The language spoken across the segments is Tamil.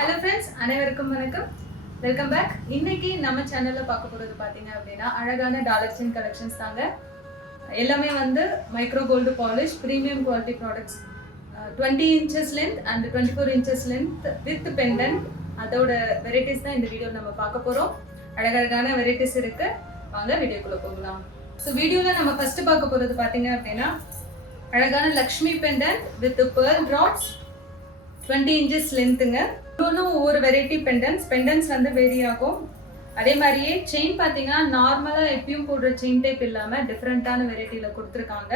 ஹலோ ஃப்ரெண்ட்ஸ், அனைவருக்கும் வணக்கம். Welcome back. இன்னைக்கு நம்ம சேனல்ல பார்க்க போறது பாத்தீங்க அப்படின்னா அழகான டாலர் செயின் கலெக்ஷன்ஸ் தாங்க. எல்லாமே வந்து micro gold polish premium quality products. 20 inches length and 24 inches length with pendant. அதோட வெரைட்டிஸ் தான் இந்த வீடியோவில் நம்ம பார்க்க போறோம். அழகழகான வெரைட்டிஸ் இருக்கு. வாங்க வீடியோக்குள்ள போகலாம். ஸோ வீடியோவில் நம்ம ஃபர்ஸ்ட் பார்க்க போறது பாத்தீங்க அப்படின்னா அழகான Lakshmi pendant with pearl drops 20 inches லென்த்துங்க. இன்னொன்றும் ஒவ்வொரு வெரைட்டி பெண்டன்ஸ் வந்து வேரி ஆகும். அதே மாதிரியே செயின் பார்த்தீங்கன்னா நார்மலாக எப்பயும் போடுற செயின் டைப் இல்லாமல் டிஃப்ரெண்ட்டான வெரைட்டியில் கொடுத்துருக்காங்க.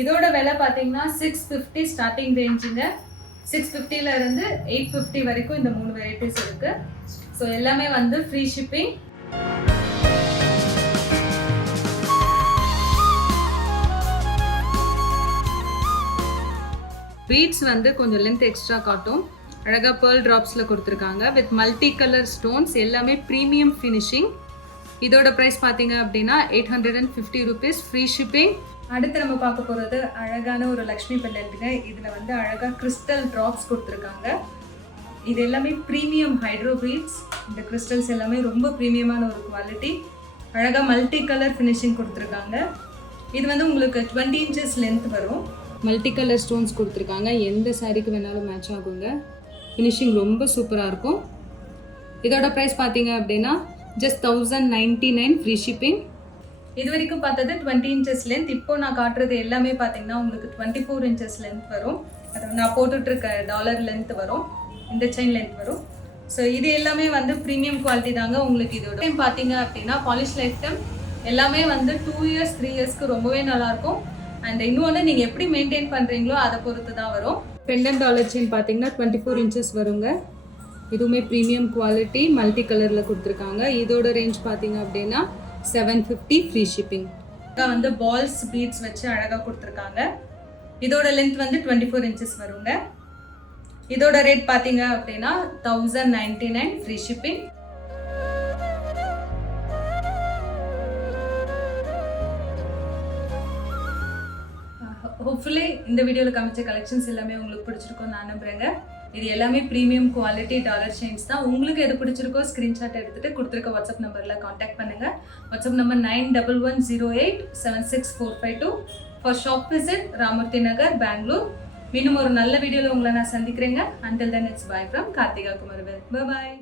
இதோட விலை பார்த்தீங்கன்னா 650 ஸ்டார்டிங் ரேஞ்சுங்க. 650 இருந்து 850 வரைக்கும் இந்த 3 வெரைட்டிஸ் இருக்கு. ஸோ எல்லாமே வந்து ஃப்ரீ ஷிப்பிங். பீட்ஸ் வந்து கொஞ்சம் லென்த் எக்ஸ்ட்ரா காட்டும். அழகாக பேர்ல் ட்ராப்ஸில் கொடுத்துருக்காங்க வித் மல்டி கலர் ஸ்டோன்ஸ். எல்லாமே ப்ரீமியம் ஃபினிஷிங். இதோட ப்ரைஸ் பார்த்தீங்க அப்படின்னா 850 rupees ஃப்ரீ ஷிப்பிங். அடுத்து நம்ம பார்க்க போகிறது அழகான ஒரு லக்ஷ்மி பெண்டன்ட்டுங்க. இதில் வந்து அழகாக கிறிஸ்டல் ட்ராப்ஸ் கொடுத்துருக்காங்க. இது எல்லாமே ப்ரீமியம் ஹைட்ரோ பீட்ஸ். இந்த கிறிஸ்டல்ஸ் எல்லாமே ரொம்ப ப்ரீமியமான ஒரு குவாலிட்டி. அழகாக மல்டி கலர் ஃபினிஷிங் கொடுத்துருக்காங்க. இது வந்து உங்களுக்கு 20 inches லென்த் வரும். மல்டி கலர் ஸ்டோன்ஸ் கொடுத்துருக்காங்க. எந்த சாரீக்கு வேணாலும் மேட்ச் ஆகுங்க. ஃபினிஷிங் ரொம்ப சூப்பராக இருக்கும். இதோட ப்ரைஸ் பார்த்தீங்க அப்படின்னா ஜஸ்ட் 1099 ஃப்ரீ ஷிப்பிங். இது வரைக்கும் பார்த்தது 20 inches லென்த். இப்போ நான் காட்டுறது எல்லாமே பார்த்தீங்கன்னா உங்களுக்கு 24 inches லென்த் வரும். அது நான் போட்டுட்ருக்க டாலர் லென்த் வரும். இந்த செயின் லென்த் வரும். ஸோ இது எல்லாமே வந்து ப்ரீமியம் குவாலிட்டி தாங்க. உங்களுக்கு இதோட டைம் பார்த்தீங்க அப்படின்னா பாலிஷ் லைஃப் டைம் எல்லாமே வந்து 2 years 3 yearsக்கு ரொம்பவே நல்லாயிருக்கும். அண்ட் இன்னொன்று நீங்கள் எப்படி மெயின்டைன் பண்ணுறீங்களோ அதை பொறுத்து தான் வரும். பெண்டன்ட் டாலர் செயின் பார்த்தீங்கன்னா 24 inches வருங்க. இதுவுமே ப்ரீமியம் குவாலிட்டி மல்டி கலரில் கொடுத்துருக்காங்க. இதோட ரேஞ்ச் பார்த்தீங்க அப்படின்னா 750 ஃப்ரீ ஷிப்பிங். வந்து பால்ஸ் பீட்ஸ் வச்சு அழகாக கொடுத்துருக்காங்க. இதோட லென்த் வந்து 24 inches வருங்க. இதோட ரேட் பார்த்தீங்க அப்படின்னா 1099 ஃப்ரீ ஷிப்பிங். ஹோப்ஃபுல்லி இந்த வீடியோவில் காமிச்ச கலெக்ஷன்ஸ் எல்லாமே உங்களுக்கு பிடிச்சிருக்கோம் நான் நம்புறேங்க. இது எல்லாமே ப்ரீமியம் குவாலிட்டி டாலர் செயின்ஸ் தான். உங்களுக்கு எது பிடிச்சிருக்கோ ஸ்க்ரீன்ஷாட் எடுத்துகிட்டு கொடுத்துருக்க வாட்ஸ்அப் நம்பரில் காண்டாக்ட் பண்ணுங்கள். WhatsApp number 9110876452 for shop visit Ramurthi Nagar, Bengaluru. இன்னும் ஒரு நல்ல வீடியோவில் உங்களை நான் சந்திக்கிறேங்க. Until then it's bye from Karthika Kumaravel. Bye.